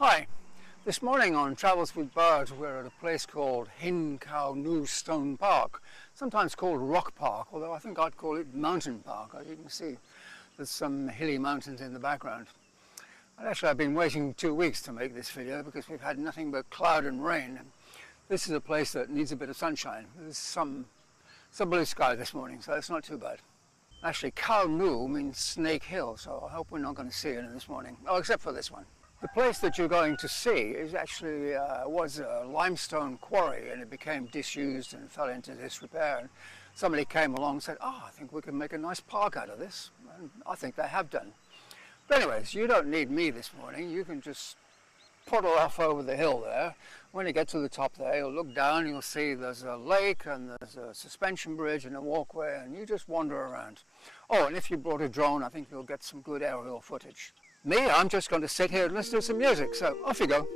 Hi, this morning on Travels with Bert we're at a place called Hin Khao Ngu Stone Park, sometimes called Rock Park, although I think I'd call it Mountain Park. As you can see, there's some hilly mountains in the background. And actually I've been waiting 2 weeks to make this video because we've had nothing but cloud and rain. This is a place that needs a bit of sunshine. There's some blue sky this morning, so it's not too bad. Actually, Khao Ngu means Snake Hill, so I hope we're not going to see it this morning. Oh, except for this one. The place that you're going to see is actually was a limestone quarry, and it became disused and fell into disrepair. And somebody came along and said, "Oh, I think we can make a nice park out of this." And I think they have done. But anyways, you don't need me this morning. You can just puddle off over the hill there. When you get to the top there, you'll look down, you'll see there's a lake and there's a suspension bridge and a walkway, and you just wander around. Oh, and if you brought a drone, I think you'll get some good aerial footage. Me, I'm just going to sit here and listen to some music, so off you go.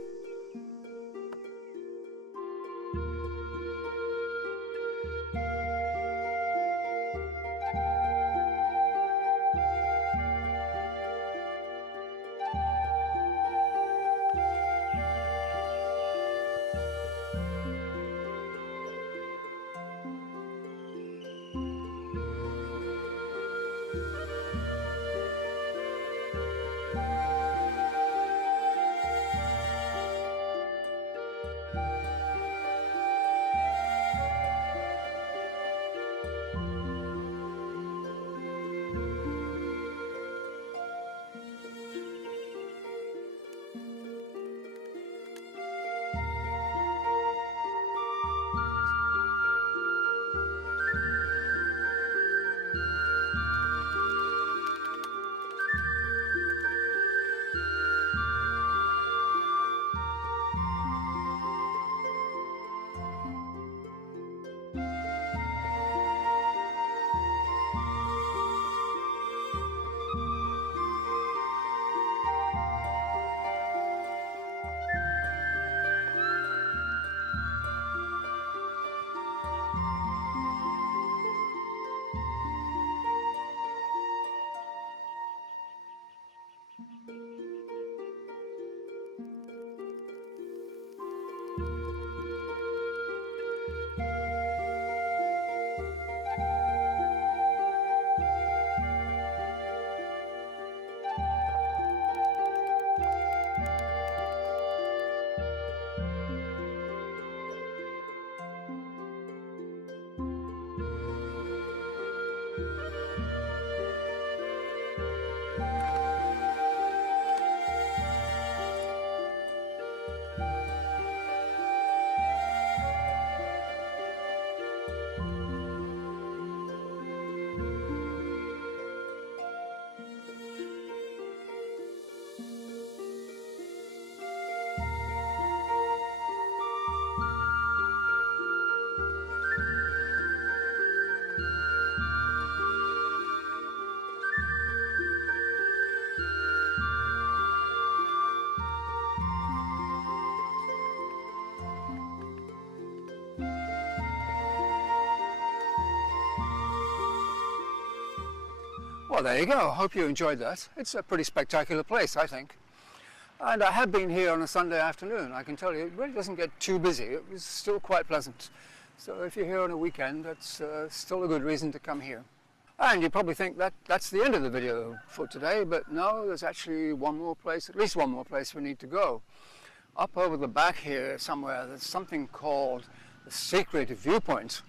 Well, there you go. Hope you enjoyed that. It's a pretty spectacular place, I think. And I have been here on a Sunday afternoon. I can tell you, it really doesn't get too busy. It was still quite pleasant. So if you're here on a weekend, that's still a good reason to come here. And you probably think that that's the end of the video for today, but no, there's actually one more place, at least one more place we need to go. Up over the back here somewhere, there's something called the Secret Viewpoint.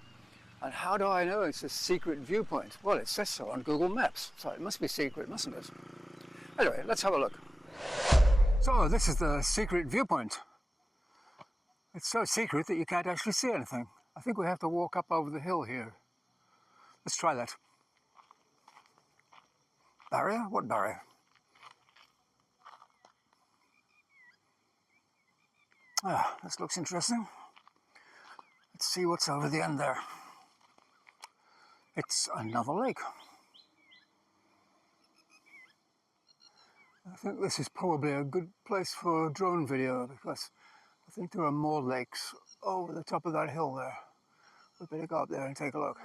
And how do I know it's a secret viewpoint? Well, it says so on Google Maps, so it must be secret, mustn't it? Anyway, let's have a look. So this is the secret viewpoint. It's so secret that you can't actually see anything. I think we have to walk up over the hill here. Let's try that. Barrier? What barrier? Ah, this looks interesting. Let's see what's over the end there. It's another lake. I think this is probably a good place for a drone video because I think there are more lakes over the top of that hill there. We better go up there and take a look.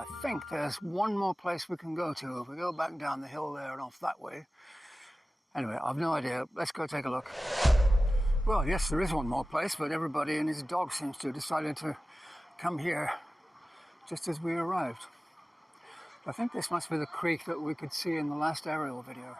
I think there's one more place we can go to if we go back down the hill there and off that way. Anyway, I've no idea. Let's go take a look. Well, yes, there is one more place, but everybody and his dog seems to have decided to come here just as we arrived. I think this must be the creek that we could see in the last aerial video.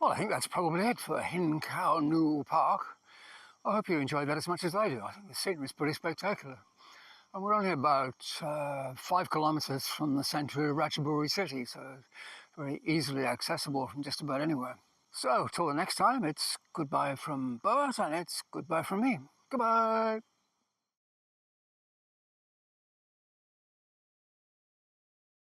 Well, I think that's probably it for Hin Khao Ngu Park. I hope you enjoyed that as much as I do. I think the scenery is pretty spectacular. And we're only about 5 kilometers from the centre of Ratchaburi city, so very easily accessible from just about anywhere. So, till the next time, it's goodbye from Bert and it's goodbye from me. Goodbye!